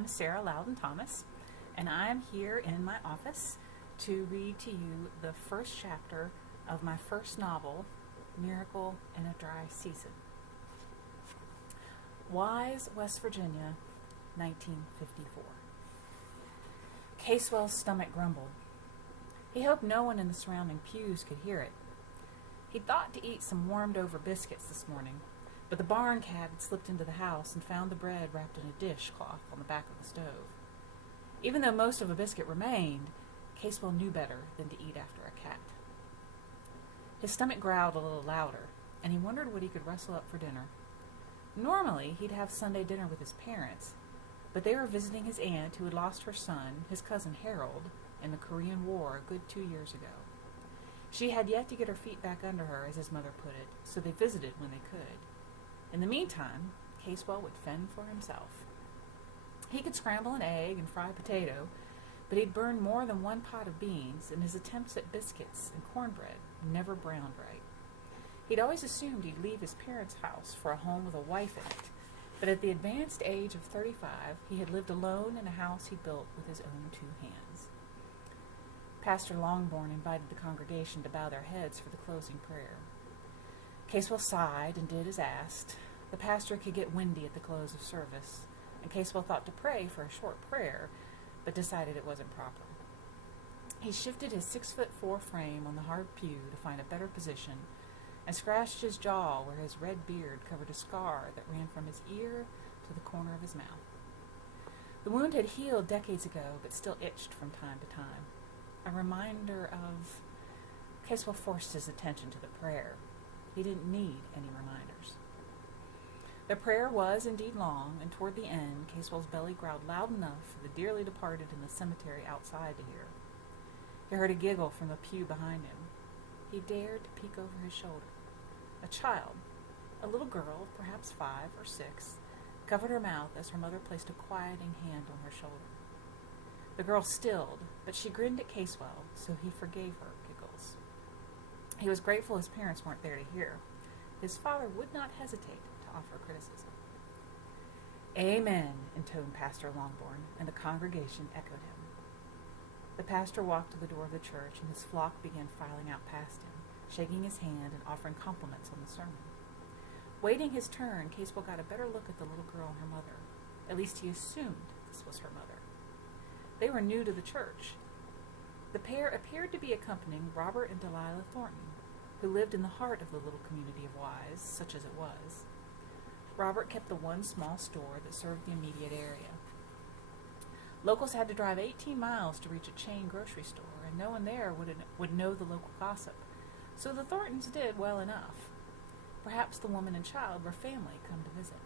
I'm Sarah Loudin Thomas, and I'm here in my office to read to you the first chapter of my first novel, Miracle in a Dry Season. Wise, West Virginia, 1954. Casewell's stomach grumbled. He hoped no one in the surrounding pews could hear it. He'd thought to eat some warmed-over biscuits this morning, but the barn cat had slipped into the house and found the bread wrapped in a dishcloth on the back of the stove. Even though most of a biscuit remained, Casewell knew better than to eat after a cat. His stomach growled a little louder, and he wondered what he could rustle up for dinner. Normally, he'd have Sunday dinner with his parents, but they were visiting his aunt who had lost her son, his cousin Harold, in the Korean War a good 2 years ago. She had yet to get her feet back under her, as his mother put it, so they visited when they could. In the meantime, Casewell would fend for himself. He could scramble an egg and fry a potato, but he'd burned more than one pot of beans, and his attempts at biscuits and cornbread never browned right. He'd always assumed he'd leave his parents' house for a home with a wife in it, but at the advanced age of 35, he had lived alone in a house he built with his own two hands. Pastor Longbourn invited the congregation to bow their heads for the closing prayer. Casewell sighed and did as asked. The pastor could get windy at the close of service, and Casewell thought to pray for a short prayer, but decided it wasn't proper. He shifted his 6'4" frame on the hard pew to find a better position, and scratched his jaw where his red beard covered a scar that ran from his ear to the corner of his mouth. The wound had healed decades ago, but still itched from time to time. A reminder of... Casewell forced his attention to the prayer. He didn't need any reminders. The prayer was indeed long, and toward the end, Casewell's belly growled loud enough for the dearly departed in the cemetery outside to hear. He heard a giggle from the pew behind him. He dared to peek over his shoulder. A child, a little girl, perhaps 5 or 6, covered her mouth as her mother placed a quieting hand on her shoulder. The girl stilled, but she grinned at Casewell, so he forgave her giggles. He was grateful his parents weren't there to hear. His father would not hesitate to offer criticism. "Amen," intoned Pastor Longbourn, and the congregation echoed him. The pastor walked to the door of the church, and his flock began filing out past him, shaking his hand and offering compliments on the sermon. Waiting his turn, Casewell got a better look at the little girl and her mother. At least he assumed this was her mother. They were new to the church. The pair appeared to be accompanying Robert and Delilah Thornton, who lived in the heart of the little community of Wise, such as it was. Robert kept the one small store that served the immediate area. Locals had to drive 18 miles to reach a chain grocery store, and no one there would know the local gossip, so the Thorntons did well enough. Perhaps the woman and child were family come to visit.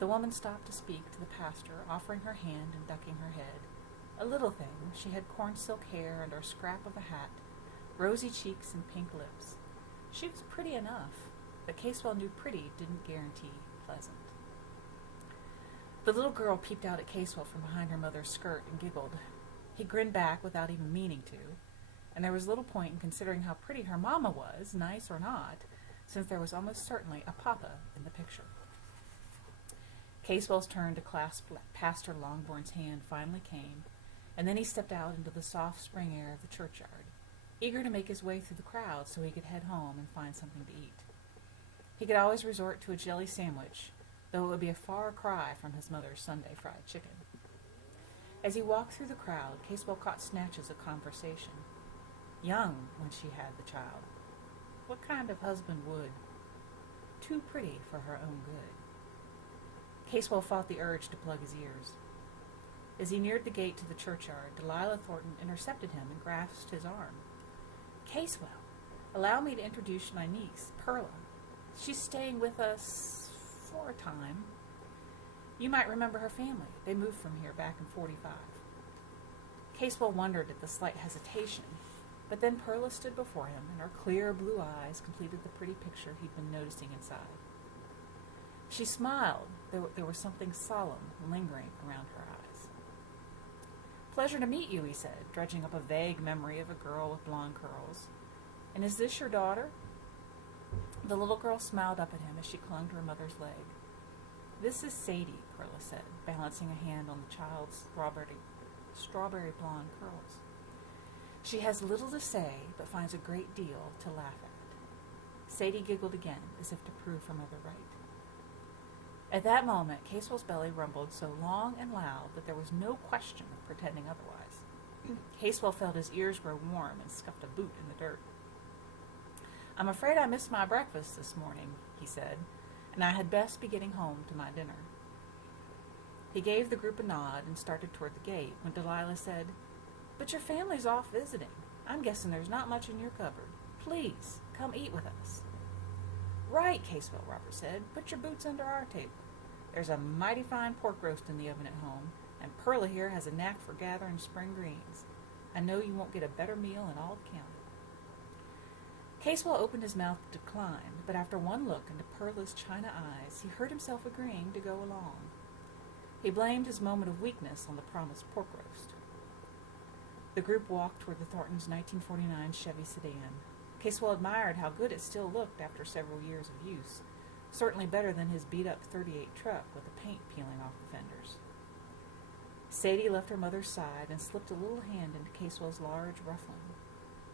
The woman stopped to speak to the pastor, offering her hand and ducking her head. A little thing, she had corn silk hair under a scrap of a hat, rosy cheeks and pink lips. She was pretty enough, but Casewell knew pretty didn't guarantee pleasant. The little girl peeped out at Casewell from behind her mother's skirt and giggled. He grinned back without even meaning to, and there was little point in considering how pretty her mama was, nice or not, since there was almost certainly a papa in the picture. Casewell's turn to clasp Pastor Longbourn's hand finally came, and then he stepped out into the soft spring air of the churchyard, eager to make his way through the crowd so he could head home and find something to eat. He could always resort to a jelly sandwich, though it would be a far cry from his mother's Sunday fried chicken. As he walked through the crowd, Casewell caught snatches of conversation. Young when she had the child. What kind of husband would? Too pretty for her own good. Casewell fought the urge to plug his ears. As he neared the gate to the churchyard, Delilah Thornton intercepted him and grasped his arm. "Casewell, allow me to introduce my niece, Perla. She's staying with us for a time. You might remember her family. They moved from here back in 45. Casewell wondered at the slight hesitation, but then Perla stood before him, and her clear blue eyes completed the pretty picture he'd been noticing inside. She smiled, though there was something solemn lingering around her eyes. "Pleasure to meet you," he said, dredging up a vague memory of a girl with blonde curls. "And is this your daughter?" The little girl smiled up at him as she clung to her mother's leg. This is Sadie, Perla said, balancing a hand on the child's strawberry blonde curls. She has little to say, but finds a great deal to laugh at. Sadie giggled again, as if to prove her mother right. At that moment, Casewell's belly rumbled so long and loud that there was no question of pretending otherwise. Casewell felt his ears grow warm and scuffed a boot in the dirt. "I'm afraid I missed my breakfast this morning," he said, "and I had best be getting home to my dinner." He gave the group a nod and started toward the gate when Delilah said, "But your family's off visiting. I'm guessing there's not much in your cupboard. Please, come eat with us." "Right, Casewell," Robert said. "Put your boots under our table. There's a mighty fine pork roast in the oven at home, and Perla here has a knack for gathering spring greens. I know you won't get a better meal in all the county." Casewell opened his mouth to decline, but after one look into Perla's china eyes, he heard himself agreeing to go along. He blamed his moment of weakness on the promised pork roast. The group walked toward the Thorntons' 1949 Chevy sedan. Casewell admired how good it still looked after several years of use, certainly better than his beat-up 38 truck with the paint peeling off the fenders. Sadie left her mother's side and slipped a little hand into Casewell's large ruffling.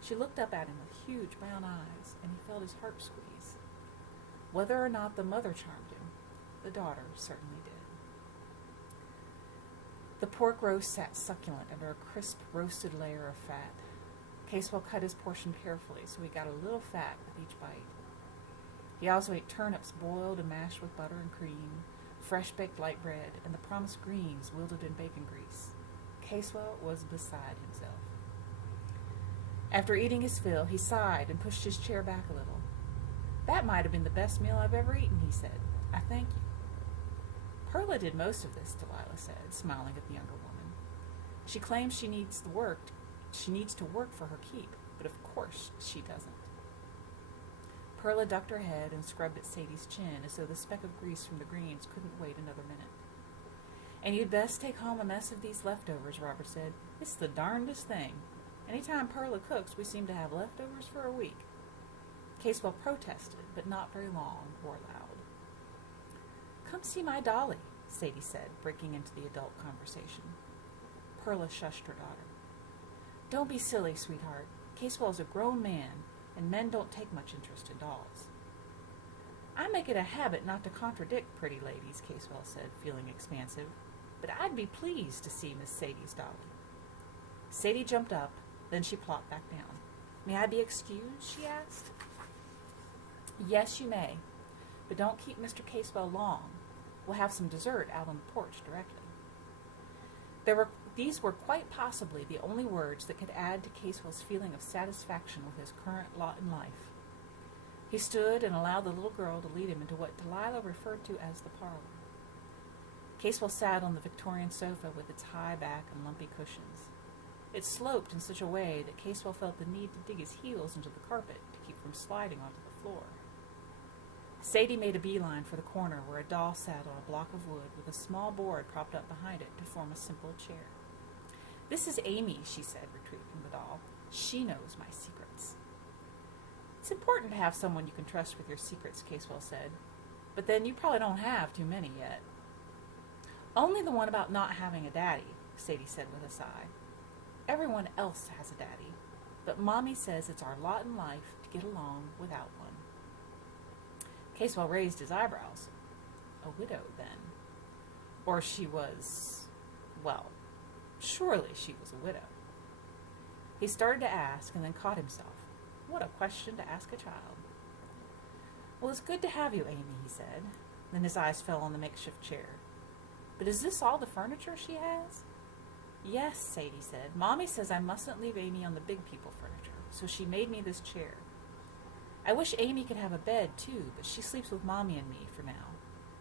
She looked up at him with huge brown eyes, and he felt his heart squeeze. Whether or not the mother charmed him, the daughter certainly did. The pork roast sat succulent under a crisp, roasted layer of fat. Casewell cut his portion carefully so he got a little fat with each bite. He also ate turnips boiled and mashed with butter and cream, fresh-baked light bread, and the promised greens wilted in bacon grease. Casewell was beside himself. After eating his fill, he sighed and pushed his chair back a little. "That might have been the best meal I've ever eaten," he said. "I thank you." "Perla did most of this," Delilah said, smiling at the younger woman. "She claims she needs to work for her keep, but of course she doesn't." Perla ducked her head and scrubbed at Sadie's chin as though the speck of grease from the greens couldn't wait another minute. "And you'd best take home a mess of these leftovers," Robert said. "It's the darndest thing. Anytime Perla cooks, we seem to have leftovers for a week." Casewell protested, but not very long or loud. "Come see my dolly," Sadie said, breaking into the adult conversation. Perla shushed her daughter. "Don't be silly, sweetheart. Casewell's a grown man, and men don't take much interest in dolls." "I make it a habit not to contradict pretty ladies," Casewell said, feeling expansive, "but I'd be pleased to see Miss Sadie's dolly." Sadie jumped up, then she plopped back down. "May I be excused?" she asked. "Yes, you may, but don't keep Mr. Casewell long. We'll have some dessert out on the porch directly." These were quite possibly the only words that could add to Casewell's feeling of satisfaction with his current lot in life. He stood and allowed the little girl to lead him into what Delilah referred to as the parlor. Casewell sat on the Victorian sofa with its high back and lumpy cushions. It sloped in such a way that Casewell felt the need to dig his heels into the carpet to keep from sliding onto the floor. Sadie made a beeline for the corner where a doll sat on a block of wood with a small board propped up behind it to form a simple chair. "This is Amy," she said, retreating from the doll. "She knows my secrets." "It's important to have someone you can trust with your secrets," Casewell said. "But then you probably don't have too many yet." "Only the one about not having a daddy," Sadie said with a sigh. "Everyone else has a daddy, but Mommy says it's our lot in life to get along without one." Casewell raised his eyebrows. A widow, then. Or she was, well, surely she was a widow. He started to ask and then caught himself. What a question to ask a child. "Well, it's good to have you, Amy," he said. Then his eyes fell on the makeshift chair. "But is this all the furniture she has?" "Yes," Sadie said. "Mommy says I mustn't leave Amy on the big people furniture, so she made me this chair. I wish Amy could have a bed, too, but she sleeps with Mommy and me for now.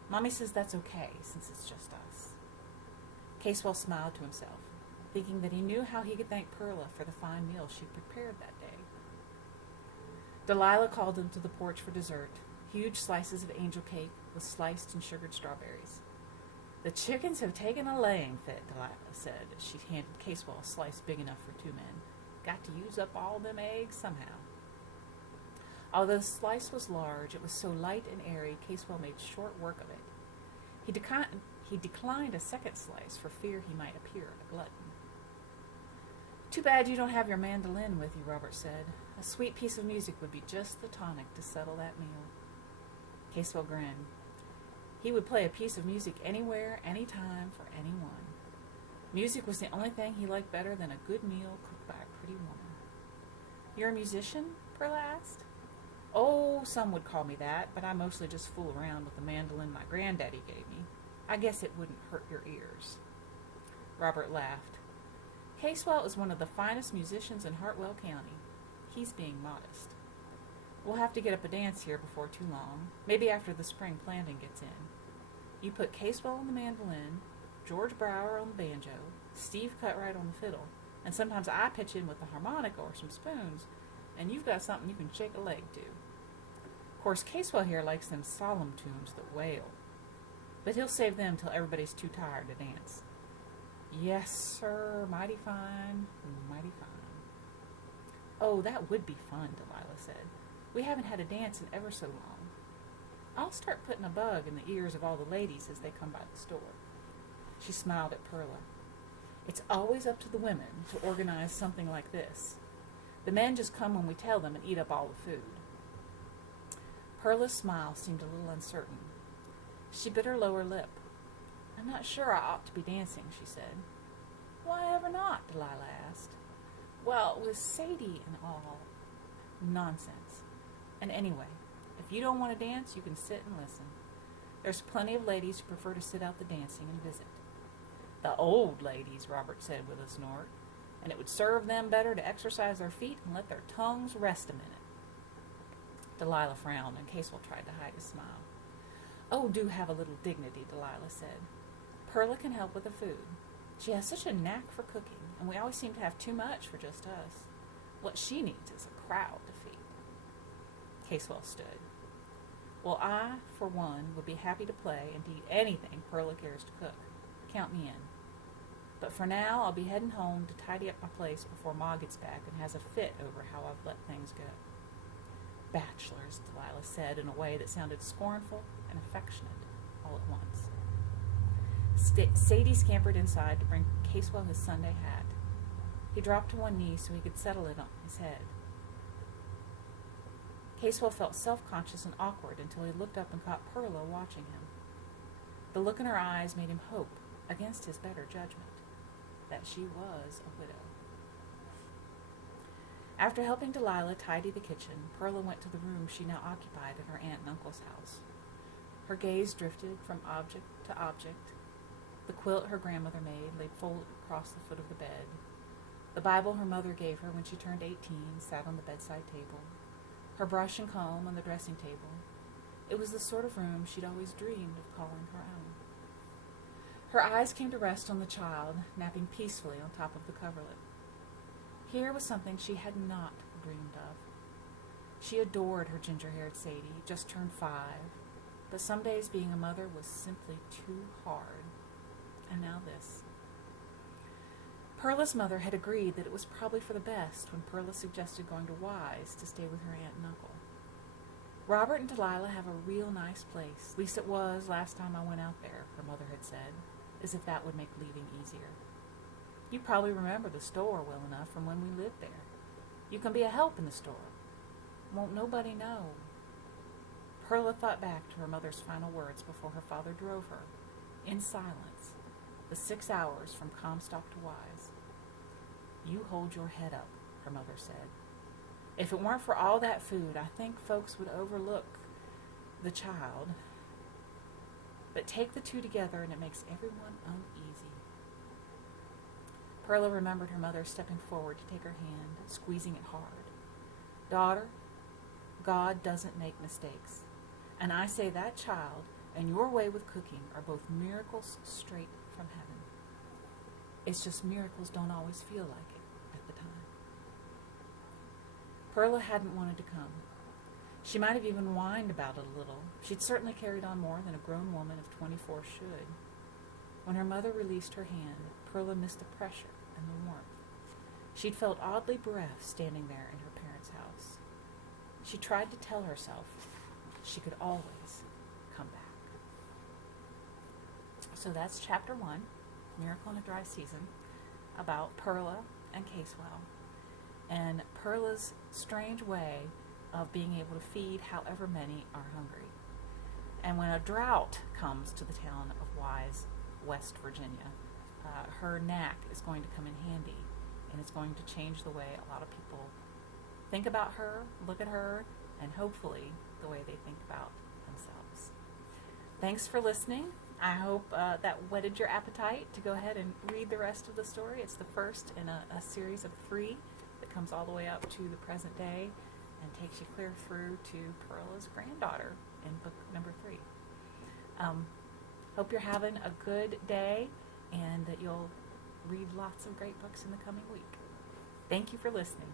Mommy says that's okay, since it's just us." Casewell smiled to himself, thinking that he knew how he could thank Perla for the fine meal she prepared that day. Delilah called them to the porch for dessert, huge slices of angel cake with sliced and sugared strawberries. "The chickens have taken a laying fit," Delilah said as she handed Casewell a slice big enough for 2 men. "Got to use up all them eggs somehow." Although the slice was large, it was so light and airy, Casewell made short work of it. He declined a second slice for fear he might appear a glutton. "Too bad you don't have your mandolin with you," Robert said. "A sweet piece of music would be just the tonic to settle that meal." Casewell grinned. He would play a piece of music anywhere, anytime, for anyone. Music was the only thing he liked better than a good meal cooked by a pretty woman. "You're a musician?" Perla asked. "Oh, some would call me that, but I mostly just fool around with the mandolin my granddaddy gave me. I guess it wouldn't hurt your ears." Robert laughed. "Casewell is one of the finest musicians in Hartwell County. He's being modest. We'll have to get up a dance here before too long, maybe after the spring planting gets in. You put Casewell on the mandolin, George Brower on the banjo, Steve Cutright on the fiddle, and sometimes I pitch in with the harmonica or some spoons, and you've got something you can shake a leg to. Of course, Casewell here likes them solemn tunes that wail, but he'll save them till everybody's too tired to dance." "Yes, sir, mighty fine, mighty fine." "Oh, that would be fun," Delilah said. "We haven't had a dance in ever so long. I'll start putting a bug in the ears of all the ladies as they come by the store." She smiled at Perla. "It's always up to the women to organize something like this. The men just come when we tell them and eat up all the food." Perla's smile seemed a little uncertain. She bit her lower lip. "I'm not sure I ought to be dancing," she said. "Why ever not?" Delilah asked. "Well, with Sadie and all." "Nonsense. And anyway, if you don't want to dance, you can sit and listen. There's plenty of ladies who prefer to sit out the dancing and visit." "The old ladies," Robert said with a snort, "and it would serve them better to exercise their feet and let their tongues rest a minute." Delilah frowned, and Casewell tried to hide his smile. "Oh, do have a little dignity," Delilah said. "Perla can help with the food. She has such a knack for cooking, and we always seem to have too much for just us. What she needs is a crowd to feed." Casewell stood. "Well, I, for one, would be happy to play and to eat anything Perla cares to cook. Count me in. But for now, I'll be heading home to tidy up my place before Ma gets back and has a fit over how I've let things go." "Bachelors," Delilah said in a way that sounded scornful and affectionate all at once. Sadie scampered inside to bring Casewell his Sunday hat. He dropped to one knee so he could settle it on his head. Casewell felt self-conscious and awkward until he looked up and caught Perla watching him. The look in her eyes made him hope, against his better judgment, that she was a widow. After helping Delilah tidy the kitchen, Perla went to the room she now occupied at her aunt and uncle's house. Her gaze drifted from object to object. The quilt her grandmother made lay folded across the foot of the bed. The Bible her mother gave her when she turned 18 sat on the bedside table. Her brush and comb on the dressing table. It was the sort of room she'd always dreamed of calling her own. Her eyes came to rest on the child, napping peacefully on top of the coverlet. Here was something she had not dreamed of. She adored her ginger-haired Sadie, just turned 5, but some days being a mother was simply too hard. And now this. Perla's mother had agreed that it was probably for the best when Perla suggested going to Wise to stay with her aunt and uncle. "Robert and Delilah have a real nice place. At least it was last time I went out there," her mother had said, as if that would make leaving easier. "You probably remember the store well enough from when we lived there. You can be a help in the store. Won't nobody know." Perla thought back to her mother's final words before her father drove her, in silence, the 6 hours from Comstock to Wise. "You hold your head up," her mother said. "If it weren't for all that food, I think folks would overlook the child. But take the two together and it makes everyone uneasy." Perla remembered her mother stepping forward to take her hand, squeezing it hard. "Daughter, God doesn't make mistakes. And I say that child and your way with cooking are both miracles straight from heaven. It's just miracles don't always feel like it at the time." Perla hadn't wanted to come. She might have even whined about it a little. She'd certainly carried on more than a grown woman of 24 should. When her mother released her hand, Perla missed the pressure and the warmth. She'd felt oddly bereft standing there in her parents' house. She tried to tell herself she could always come back. So that's chapter 1, Miracle in a Dry Season, about Perla and Casewell, and Perla's strange way of being able to feed however many are hungry. And when a drought comes to the town of Wise, West Virginia, her knack is going to come in handy, and it's going to change the way a lot of people think about her, look at her, and hopefully the way they think about themselves. Thanks for listening. I hope that whetted your appetite to go ahead and read the rest of the story. It's the first in a series of 3 that comes all the way up to the present day and takes you clear through to Perla's granddaughter in book number 3. Hope you're having a good day and that you'll read lots of great books in the coming week. Thank you for listening.